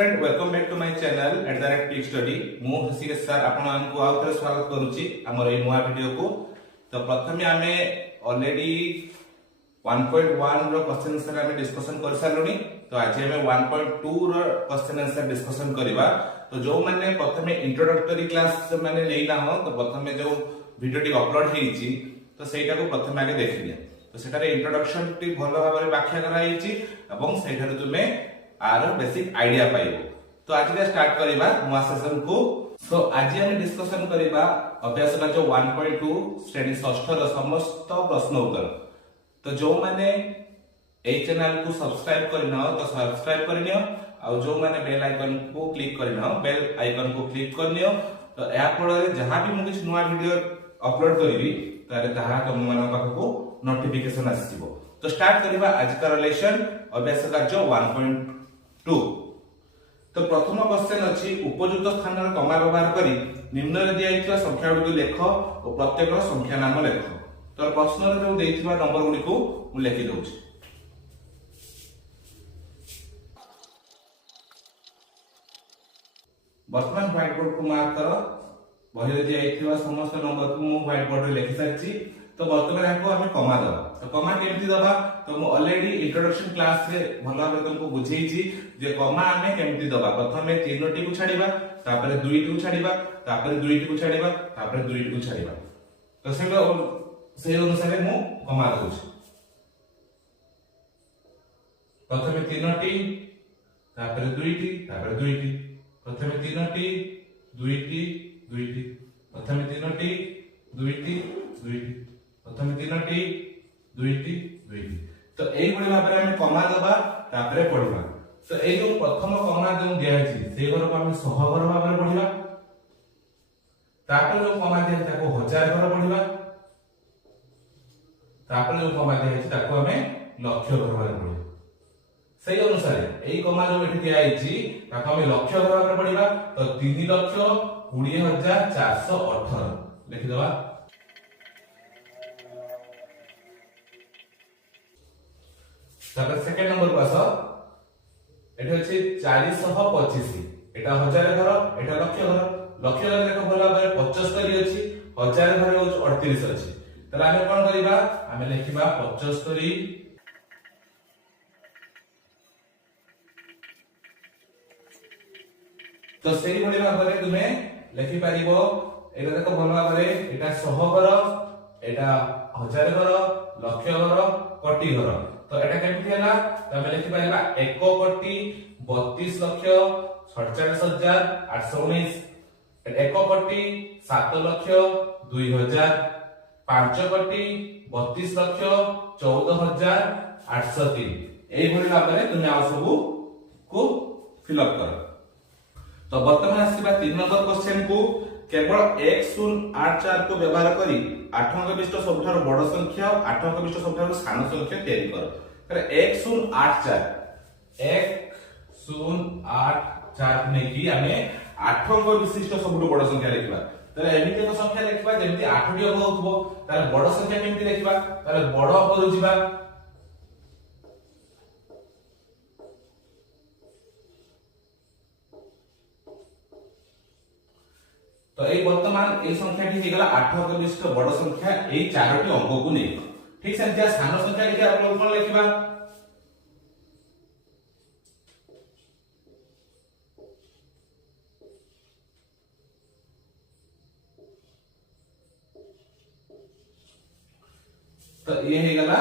Friend welcome back to my channel @click study मु Hrishikesh sir आपण मानकु आउ थरे स्वागत करूची हमर ए नया वीडियो को। तो प्रथमे आमे ऑलरेडी 1.1 रो क्वेश्चन आंसर आमे डिस्कशन कर सारलोनी। तो आज हमें 1.2 रो क्वेश्चन आंसर डिस्कशन करबा। तो जो माने प्रथमे इंट्रोडक्टरी क्लास माने लेना हो तो प्रथमे जो वीडियो टी अपलोड हेची तो सेटा को प्रथमे आगे देखिले। तो सेटारे इंट्रोडक्शन टी भलो भाबरे व्याख्या करा हेची एवं सेठारे तुमे आर बेसिक आइडिया पाइबो। तो आज का स्टार्ट करिबा नुवा सेशन को। सो आज हम डिस्कशन करिबा अभ्यास का जो 1.2 श्रेणी षष्ठ रो समस्त प्रश्न उत्तर। तो जो माने ए चैनल को सब्सक्राइब करना तो सब्सक्राइब करनियो और जो माने बेल आइकन को क्लिक करना बेल आइकन को क्लिक करनियो। तो या फल जहां भी मु किछ नुवा वीडियो अपलोड करिवि तारे ताहा तुम मन पाखको नोटिफिकेशन आसीबो। तो स्टार्ट करिबा आज का लेसन अभ्यास का जो 1.2। तो प्रथम क्वेश्चन अछि उपयुक्त स्थान रे कमा व्यवहार करी निम्न रे दिया संख्या गुडी लेख और प्रत्येक संख्या नाम लेख। तो प्रश्न रे जो देइथिबा नंबर गुडी को मु लेखि दउछि। वर्तमान व्हाइट बोर्ड को मार्क करो। बही रे दिया समस्त नंबर को मु व्हाइट बोर्ड रे लेखि सारछि। तो वर्तमान आपको हमें कमा दबा। तो कमा केमति दबा तो मु ऑलरेडी इंट्रोडक्शन क्लास रे भलो भाबे तुमको बुझेइछि जे कमा हमें केमति दबा। प्रथमे चिन्हटी को छाड़ीबा तापर दुईटी को छाड़ीबा तापर दुईटी को छाड़ीबा तापर दुईटी को छाड़ीबा। तो से अनुसार मु कमा दउछि। प्रथमे तीनटी तापर दुईटी तापर दुईटी प्रथमे तीनटी दुईटी दुईटी प्रथमे तीनटी दुईटी दुईटी प्रथमे तीनटी दुईटी दुईटी। तो एई भली भाबरे हम कमा दबा तापरे पढिबा। तो एई जो प्रथम कमा जो दिया अछि से घर को हम सहगर भाबरे पढिबा। तापर जो कमा दिया ताको हजार घर पढिबा। तापर जो कमा दिया अछि ताको हमें लक्ष्य घर भाबरे पढिबा। सही अनुसार एई कमा जो एठी दिया अछि ताको हमें लक्ष्य घर भाबरे पढिबा। तो 3,20,418 लिखि दबा। तापर सेकंड नंबर को आसो। एठी अछि 425। एटा हजार घर एटा लक्ष्य घर। लक्ष्य घर देखो भला भाबरे 75 अछि हजार घर हो 38 अछि। तला हम कोन करिबा हम लिखिबा 75। तो सेही भली भाबरे तुमे लिखि पारिबो। एटा देखो भला भाबरे एटा 100 घर एटा हजार घर लक्ष्य घर कोटी घर। तो एटा केमति हैला तो हम लिखि पारिबा 1,32,47,819 1,07,02,000 5,32,14,803 एई भली भाबरे तुमे आ सब को फिल अप करो। तो वर्तमान आसीबा 3 नंबर क्वेश्चन को। केवल 1084 को व्यवहार करी 8 अंक विशिष्ट सबठार बड़ संख्या और 8 अंक विशिष्ट सबठार सान संख्या तैयारी करो। करे 1084 ने की हमें 8 अंक विशिष्ट सबठो बड़ संख्या लिखबा। तले एमिति एक संख्या लिखबा जेमति 8 टी अंक होतबो। ताले बड़ संख्या केमति लिखबा ताले बड़ अंक रुजिबा। तो ए वर्तमान ए संख्या टी हे गला 8 अंक विशिष्ट बड़ संख्या ए चारोटी अंक को नै। ठीक से जे सानो संख्या लिखे आप लोग कोन लिखबा। तो ये हे गला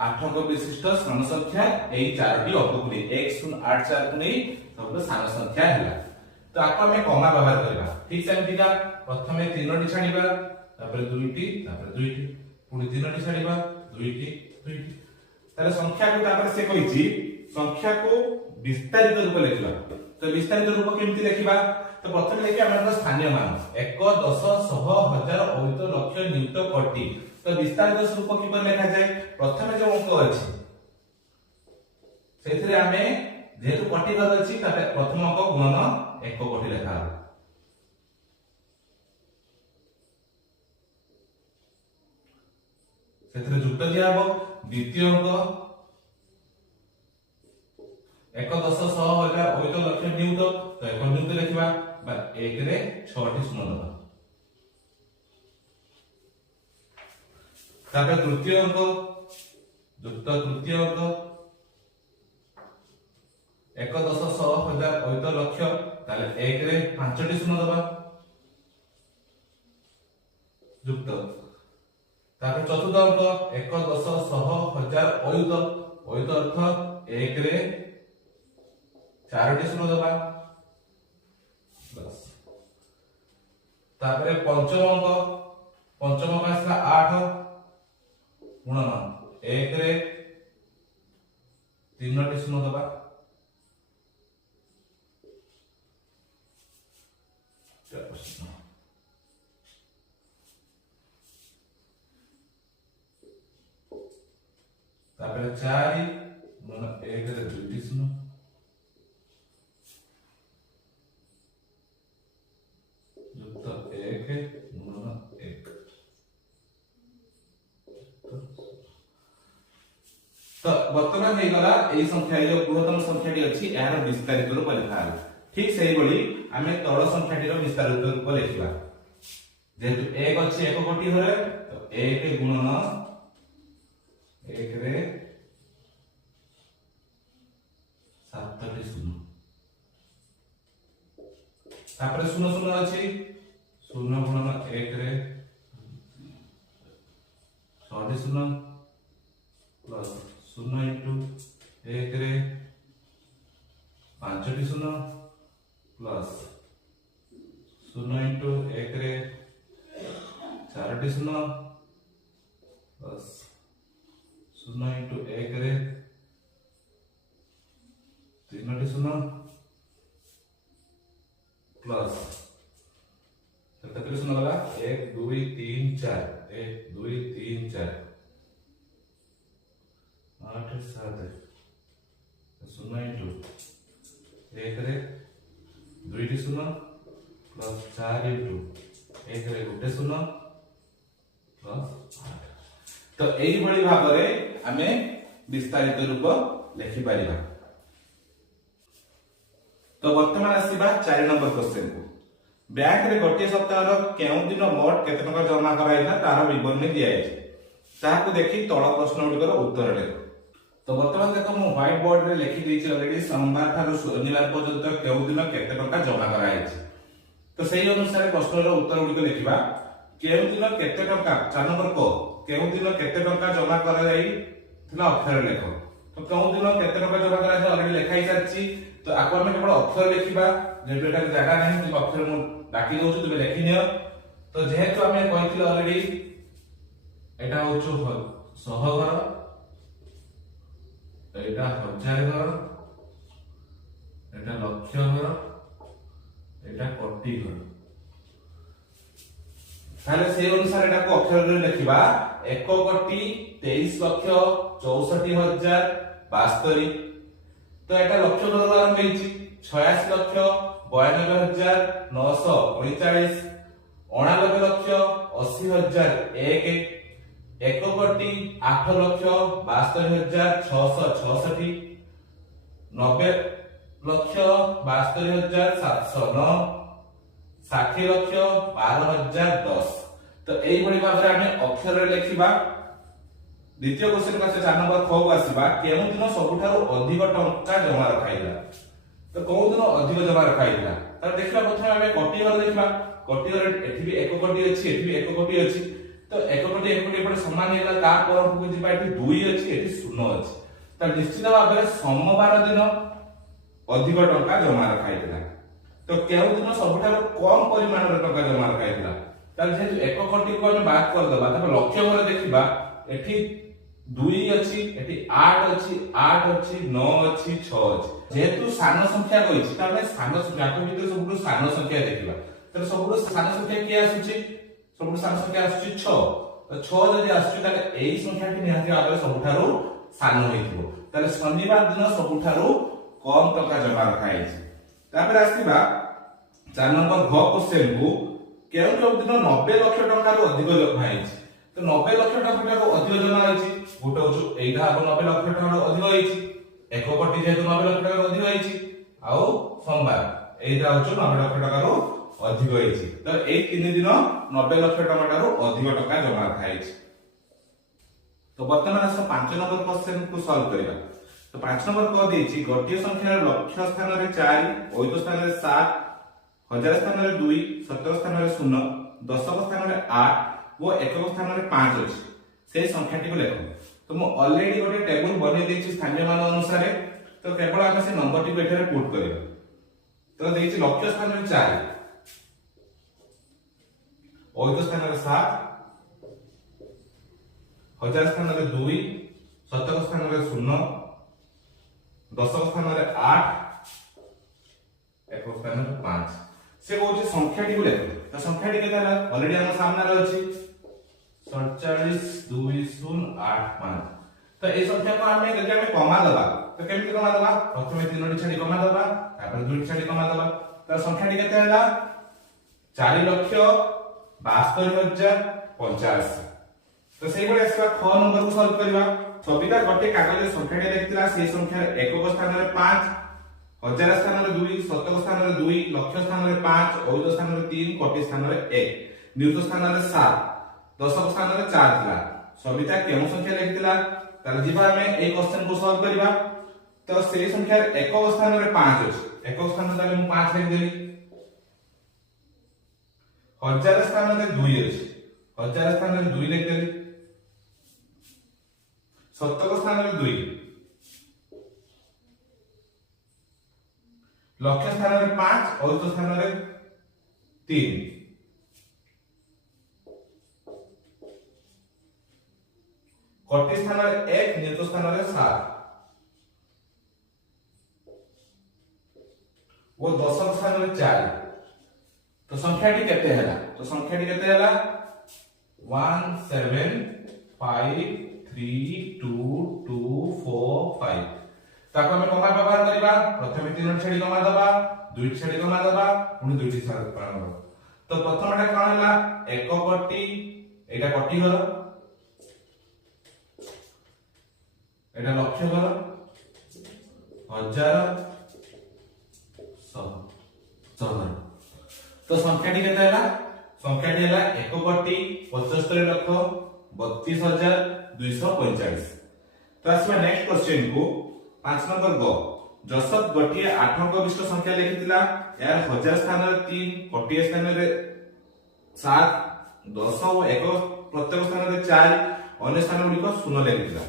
8 अंक विशिष्ट सानो संख्या ए चारोटी अंक को नै 1084 को नै सब सानो संख्या हैला। तो आपको हमें कमा व्यवहार करबा। ठीक से एमति का प्रथमे तीनटी छाडीबा तापर दुईटी तापर दुईटी पुनी तीनटी छाडीबा दुईटी दुईटी। तारे संख्या को तापर से कहिछि संख्या को विस्तारित रूप लिखबा। तो विस्तारित रूप केमति लिखबा तो प्रथमे लेके हमर स्थानीय मान 1 10 100 1000 अयुत लक्ष नियुत कोटि। तो विस्तारित रूप किपर लिखा जाय प्रथमे जो अंक अछि सेथिरे हमें जेतु कोटि घर अछि ताते प्रथम अंक गुणन 1 कोटि लिखा हो। सेथिरे जुक्त दिया हो द्वितीय अंक 1 10 100 1000 ଅୟୁତ ଲକ୍ଷ ନିୟୁତ ତ 1 ନିୟୁତ ଲେଖିବା ବା 1 ରେ 6 ଟି ଶୂନ ଦବା। तापर तृतीय अंक युक्त तृतीय अंक 1 10 100 1000 अयुत लक्ष ताले 1 रे 5 टी शून्य दबा युक्त। तापर चतुर्थ अंक 1 10 100 1000 अयुत अयुत अर्थ 1 रे 4 टी शून्य दबा बस। तापर पंचम अंक आसला 8 गुणन 1 रे 3 टी शून्य दबा तापर 4 गुणन 1 रे 2 टी शून्य युक्त 1 गुणन 1। तो वर्तमान हे गला एई संख्या जो बृहत्तम संख्याटी अछि यार विस्तारित रूप लिखा है। ठीक सही बली आमे तळ संख्याटी रो विस्तारित रूप लिखिबा जेतु 1 अछि 1 कोटि हरे तो 1 गुणन 1 रे 7 टी शून्य तापर 0 0 अछि 0 गुणन 1 रे 6 टी शून्य प्लस 0 इंटू 1 रे 5 टी शून्य प्लस 0 इंटू 1 रे 4 टी शून्य प्लस 0 इंटू 1 रे 3 टी शून्य प्लस कितने शून्य लगा 1 2 3 4 1 2 3 4 8 7 0 इंटू 1 रे 2 टी शून्य प्लस 4 इंटू 1 रे 1 शून्य प्लस 8। तो एई भली भाबरे आमे विस्तारित रूप लिखि पारिबा। तो वर्तमान आसीबा 4 नंबर क्वेश्चन को बैंक रे गोटे सप्ताह रो केउ दिन मोट केते टका जमा कराइला तार विवरणी दिया है ताकू देखि तळ प्रश्न उडकर उत्तर लेखो। तो वर्तमान देखो मु व्हाइट बोर्ड रे लिखि देछि ऑलरेडी सोमवार थारु शनिवार पर्यंत केउ दिन केते टका जमा कराइ छै। तो सही अनुसार प्रश्न रो उत्तर उडक लिखिबा केउ दिन केते टका 4 नंबर को केउ दिन केते टका जमा करा जाई थिला अक्षर लेखो। तो केउ दिन केते टका जमा करा छै ऑलरेडी लिखाइ सारछि। तो आको हम केवल अक्षर लिखिबा जेतु एटा जागा नाही तो अक्षर मु डाकी दउछु तबे लिखि नियो। तो जेहेतु हमें कहिथिल ऑलरेडी एटा होछु 100 घर एटा 1000 घर एटा लक्ष घर एटा कोटि घर ताले से अनुसार एटा को अक्षर रे लिखिबा 1 कोटि 23 लक्ष 64,072। तो एटा लक्ष घर आरंभ हेछि 86 लक्ष 92,939 89 लक्ष 80,001 1 कोटि 8 लक्ष 72,666 90 लक्ष 72,709 60 लक्ष 12,010। तो एई भली भाबरे आमे अक्षर रे लिखिबा। द्वितीय क्वेश्चन का 4 नंबर ख को आसीबा केउ दिन सबुठारो अधिक टंका जमा रखाइला। तो कोउ दिन अधिक जमा रखाइला त देखिबा प्रथमे आमे कोटि घर देखिबा कोटि घर एठी भी 1 कोटि अछि एठी भी 1 कोटि अछि। तो 1 कोटि 1 कोटि पर समान हेला ता पर को जिबा एठी 2 अछि एठी 0 अछि त निश्चित भाबरे सोमवार दिन अधिक टंका जमा रखाइला। तो केउ दिन सबुठारो कम परिमाण रे टंका जमा रखाइला त जेतु 1 कोटि को हम बात कर दबा त लक्ष्य घर देखिबा एठी 2 अछि एठी 8 अछि 9 अछि 6 अछि। जेतु सान संख्या कहिछि तामे सान संख्या को भीतर सबुठु सान संख्या देखिबा त सबुठु सान संख्या के आसुछि सबुठु सान संख्या आसुछि 6। तो 6 जदि आसुछि ताले एई संख्याटी निहाती भाबरे सबुठारो सान होइथिबो ताले शनिवार दिन सबुठारो कम टका जमा रखाइछि। तापर आसीबा 4 नंबर घ क्वेश्चन को केउ दिन 90 लाख टका रो अधिक जमा होइछि। तो 90 लाख टका रो अधिक जमा होइछि गोटे होछु एइधा 90 लाख टका रो अधिक होइछि एक कोटी जेहेतु 90 लाख टका अधिक होईची आउ सोमवार एटा होछ 90 लाख टका रो अधिक होईची तो ए 3 दिन 90 लाख टका रो अधिक टका जमा थाइची। तो वर्तमान आस 5 नंबर क्वेश्चन को सॉल्व करिबा। तो 5 नंबर को देछि गोटिए संख्या लक्ष्य स्थान रे 4 ओइत स्थान रे 7 हजार स्थान रे 2 17 स्थान रे 0 10 स्थान रे 8 वो एकक स्थान रे 5 अछि से संख्याटी को लेखो। तो मु ऑलरेडी गोटे टेबल बने देछि स्थानीय मान अनुसार तो केवल हम से नंबर टी एठारे पुट करिबा। तो देछि लक्ष्य स्थान रे 4 ओइत स्थान रे 7 हजार स्थान रे 2 17 स्थान रे 0 10 स्थान रे 8 एक स्थान रे 5 से कहूँ संख्याटी को लेखो। तो संख्याटी केते हला ऑलरेडी हम सामने रे अछि 472085। तो ए संख्या को हमें जदि हमें कमा दबा तो केमिति कमा दबा प्रथमे तीनोटी छाडी कमा दबा तापर दुईटी छाडी कमा दबा। तो संख्याटी केते हला 4,72,हजार 85। तो सेही बडे आसबा ख नंबर को सॉल्व करबा। सबिता गोटे कागज संख्याटी देखतिला से संख्या एकक स्थान रे 5 हजार स्थान रे 2 शतक स्थान रे 2 लक्ष्य स्थान रे 5 ओइत स्थान रे 3 कोटि स्थान रे 1 नियुत स्थान रे 7 दशक स्थान रे 4 थिला। सबिता केउ संख्या लिखतिला तार जिबा हमें ए क्वेश्चन को सॉल्व करबा। तो से संख्या एकक स्थान रे 5 अछि एकक स्थान रे हम 5 लिख देली हजार स्थान रे 2 अछि हजार स्थान रे 2 लिख देली शतक स्थान रे 2 लक्ष्य स्थान रे 5 और तो स्थान रे 3 कोटि स्थान रे 1 नियुत स्थान रे 7 वो दशक स्थान रे 4। तो संख्याटी केते हैला तो संख्याटी केते हैला 1753224 ताको हमें कमा व्यवहार करिबा। प्रथमे तीन छेडी कमा दबा दुईटी छेडी कमा दबा पुनी दुईटी छेडी कमा दबा। तो प्रथमटा कोन हैला एक कोटी एटा कोटी घर एटा लक्ष्य घर हजार सौ। तो संख्याटी केते हैला संख्याटी हैला 1,75,32,245। तो आसबा नेक्स्ट क्वेश्चन को 5 नंबर गो जसत गोटिए 8 अंक विशिष्ट संख्या लिखितिला यार हजार स्थान रे 3 कोटि स्थान रे 7 10 और 1 प्रत्येक स्थान रे 4 अन्य स्थान गुडी को 0 लिखितिला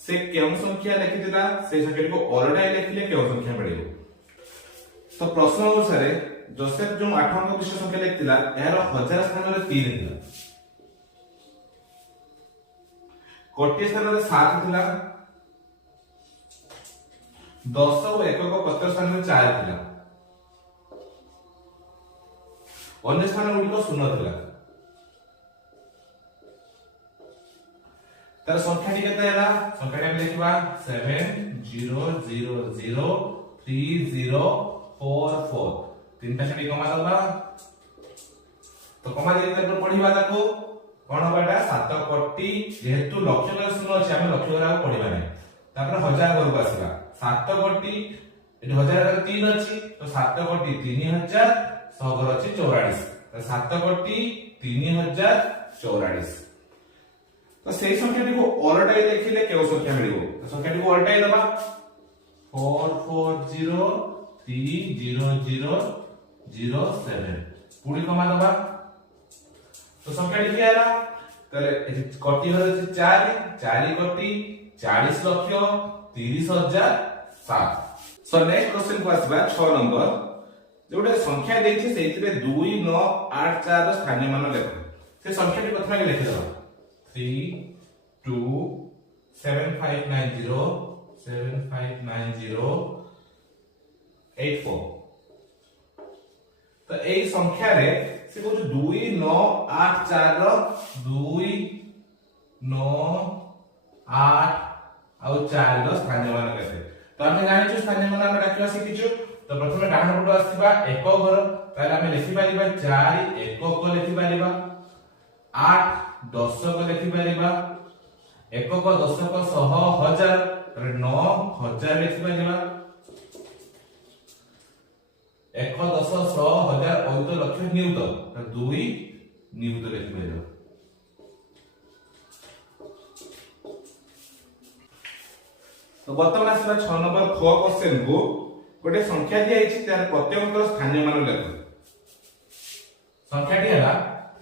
से केउ संख्या लिखितिला से संख्या को ऑर्डर लिखिले केउ संख्या मिलिबो। तो प्रश्न अनुसार जोसेफ जो 8 अंक विशिष्ट संख्या लिखितिला यार हजार स्थान रे 3 थिला कोटि स्थान रे 7 थिला 10 और 1 को प्रत्येक स्थान रे 4 थिला अन्य स्थान गुडी को 0 थिला। तर संख्याटी केते हैला संख्याटी हम लिखबा 70003044 तीनटा छडी कमा दबा। तो कमा देई तर पढिबा ताको कोन होबाटा 7 कोटी जेहेतु लक्ष्य कर 0 अछि हम लक्ष्य कर पढिबा नै तापर हजार घर को आसीबा 7 कोटी एठी हजार रे 3 अछि तो 7 कोटी 3000 100 घर अछि 44 तो 7 कोटी 3044। तो सेही संख्याटी को ऑलरेडी लिखिले केउ संख्या मिलिबो। तो संख्याटी को ऑलरेडी दबा 44030007 पुडी कमा दबा। तो संख्याटी कि हैला तले कोटी घर 4 4 कोटी 40 लक्ष 30007। सो नेक्स्ट क्वेश्चन को आसबा 6 नंबर जोटे संख्या देछि सेतिरे 2984 रो स्थानीय मान लेखो। से संख्याटी प्रथमे लिखि दबा 327590 तो ए संख्या रे से को 2984 रो 298 ଆଉ 4 रो स्थानीय मान केते। तो हम जानिछु स्थानीय मान हम डाकिवा सिकिछु। तो प्रथमे डाहन पटो आसीबा एक घर ताले हम लिखि पारिबा 4 एकक लिखि पारिबा 8 दशक लिखि पारिबा एकक दशक सह हजार 9 हजार हजार लिखि परिबा 1 10 100 1000 अयुत लक्ष नियुत तो 2 नियुत लिखि परिबा। तो वर्तमान आसला 6 नंबर ख क्वेश्चन को गोटे संख्या दिया है तार प्रत्येक स्थानीय मान लेख। संख्या टी है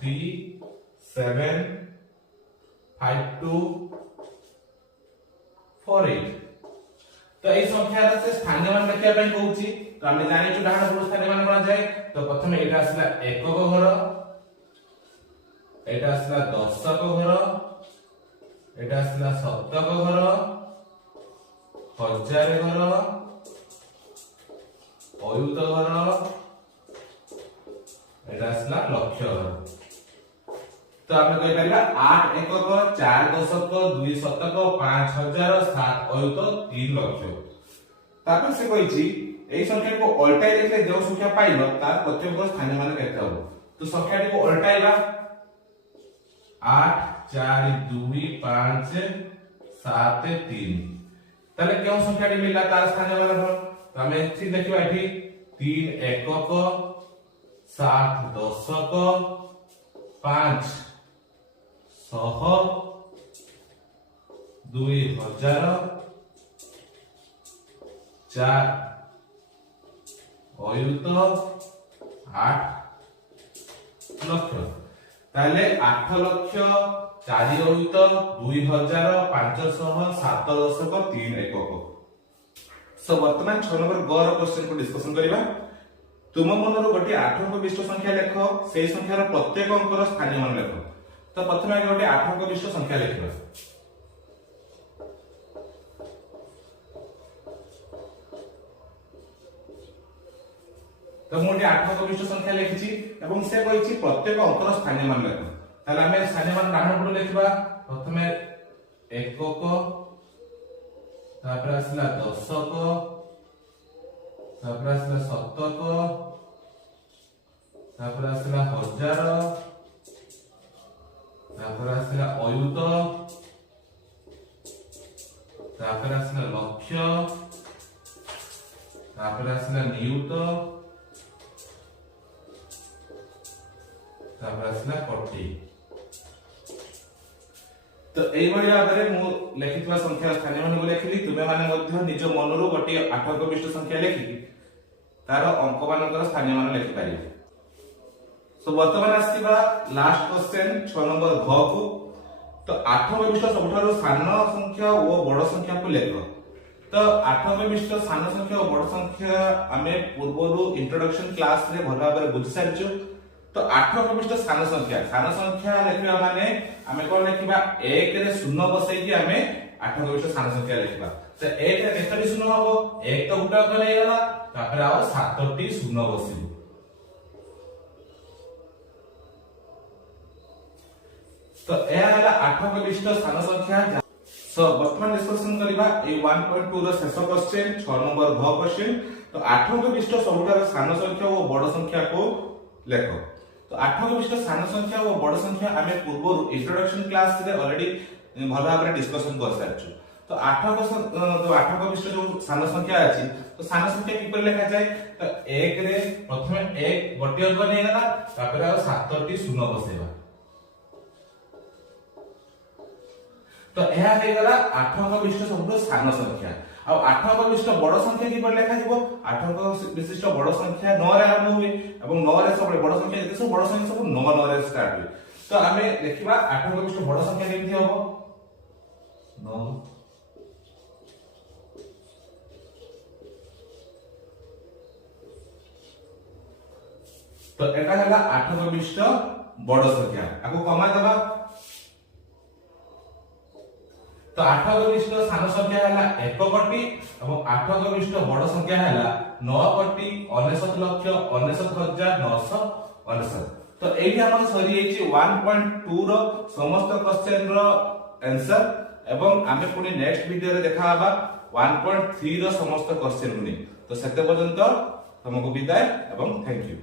3 7 5 2 4 8। तो এই সংখ্যার से स्थानीय मान लिखिया पई कहूची। तो हम जानि छु डाहाण पट स्थानीय मान कोन जाय। तो प्रथम एटा आसला एकक घर, एटा आसला दशक घर, एटा आसला शतक घर, हजार घर, अयुत घर, एटा आसला लक्ष घर। तो आपने कहि परिबा 8 एकक 4 दशक 2 शतक 5000 7 अयुत 3 लक्ष। तापर से कहिछि एई संख्या को उल्टाई देखले जो संख्या पाइलो तार प्रत्येक स्थानीय मान केते हो। तो संख्या को उल्टाइबा 8 4 2 5 7 3 ताले केउ संख्या मिला तार स्थानीय मान हो। तो हमें ठीक देखिबा एठी 3 एकक 7 दशक 5 100 2000 4 अयुत 8 लक्ष। ताले 8 लक्ष 4 अयुत 2000 500 7 दशक 3 एकक। सो वर्तमान 6 नंबर ग र क्वेश्चन को डिस्कशन करिबा। तुम मनरो गोटे 8 अंक विशिष्ट संख्या लेख, सेही संख्यार प्रत्येक अंकर स्थानीय मान लेख। तो प्रथम आगे गोटे 8 अंक विशिष्ट संख्या लिखिबा। तो मोटे 8 अंक विशिष्ट संख्या लिखिछि एवं से कहिछि प्रत्येक अंकर स्थानीय मान लेख। ताले हमें स्थानीय मान डाहाण पट लिखिबा। प्रथम एकक, तापर आसला दशक, तापर आसला शतक, तापर आसला हजार, तापर आसला अयुत, तापर आसला लक्ष, तापर आसला नियुत, तापर आसला कोटि। तो एई भली भाबरे मु लेखितवा संख्या स्थानीय मान को लेखिली। तुमे माने मध्य निज मनरु गोटी 8 अंक विशिष्ट संख्या लेखि तार अंक मानकर स्थानीय मान लेखि पारिबे। सो वर्तमान आसीबा लास्ट क्वेश्चन 6 नंबर घ को। तो 8 अंक विशिष्ट सबठारो सान संख्या ओ बड़ संख्या को लेख। तो 8 अंक विशिष्ट सान संख्या और बड़ संख्या आमे पूर्वरु इंट्रोडक्शन क्लास रे भल भाबरे बुझि सारिछु। तो 8 अंक विशिष्ट सान संख्या लेखिबा माने आमे कोन लेखिबा 1 रे 0 बसै कि आमे 8 अंक विशिष्ट सान संख्या लेखिबा। तो 1 रे केतटी 0 हबो 1 तो गुटा अंक नै गला तापर आ 7टी 0 बसिबो। तो ए हला 8 अंक विशिष्ट सान संख्या। सो वर्तमान डिस्कशन करिबा ए 1.2 रो शेष क्वेश्चन 6 नंबर घ क्वेश्चन। तो 8 अंक विशिष्ट सबठारो सान संख्या और बड़ संख्या को लेख। तो 8 अंक विशिष्ट सान संख्या और बड़ संख्या आमे पूर्व इंट्रोडक्शन क्लास रे ऑलरेडी भल भाबरे डिस्कशन कर सारछु। तो 8 अंक विशिष्ट जो सान संख्या अछि तो सान संख्या किपर लेखा जाय। तो 1 रे प्रथम 1 गोटी अंक नै गला तापर आ 7टी 0 बसेबा। तो एहा हे गला 8 अंक विशिष्ट सबरो सान संख्या। आ 8 अंक विशिष्ट बड़ संख्या किपर लेखा जिवो 8 अंक विशिष्ट बड़ संख्या 9 रे आरंभ हुए एवं 9 रे सब बड़ संख्या जते सब बड़ संख्या सब 9 रे स्टार्ट हुए। तो हमें देखिबा 8 अंक विशिष्ट बड़ संख्या केमथि होबो 9। तो एटा हला 8 अंक विशिष्ट बड़ संख्या। आको कमा दबा। तो 8 अंक विशिष्ट सान संख्या हला 1 कोटी एवं 8 अंक विशिष्ट बड़ संख्या हला 9 कोटी 99 लक्ष 99,999। तो एही हमर सरी एची 1.2 रो समस्त क्वेश्चन रो आंसर एवं आमे पुनी नेक्स्ट वीडियो रे देखा हबा 1.3 रो समस्त क्वेश्चन पुनी। तो सेते पर्यंत तुमको विदाय एवं थैंक यू।